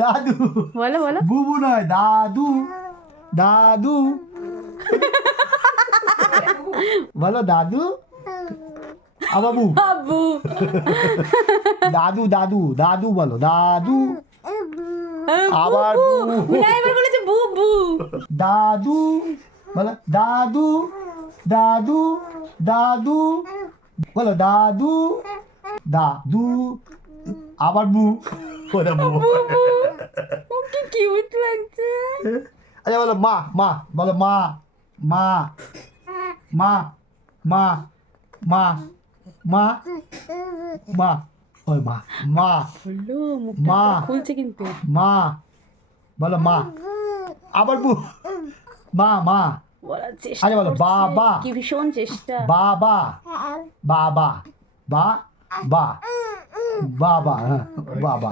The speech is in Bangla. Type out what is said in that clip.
দাদু বলো বলো। বুবু নয়, দাদু দাদু বলো দাদু। বাবু বাবু। দাদু দাদু দাদু বলো দাদু। আবার বুবু না, এবার বলেছে বুবু। দাদু বলো দাদু দাদু দাদু বলো দাদু দাদু আবার বু বলো বু। বুবু ও কি কিউট লাগছে। আচ্ছা বলো মা মা বলো মা মা মা মা মা মা মা ওই মা মা বললো মা। মুখটা খুলছে কিন্তু। মা বলো মা আবার বু মা মা। বলার চেষ্টা আরে বলো করছে, বাবা কি ভীষণ চেষ্টা। বাবা বাবা বা বা বাবা হ্যাঁ বাবা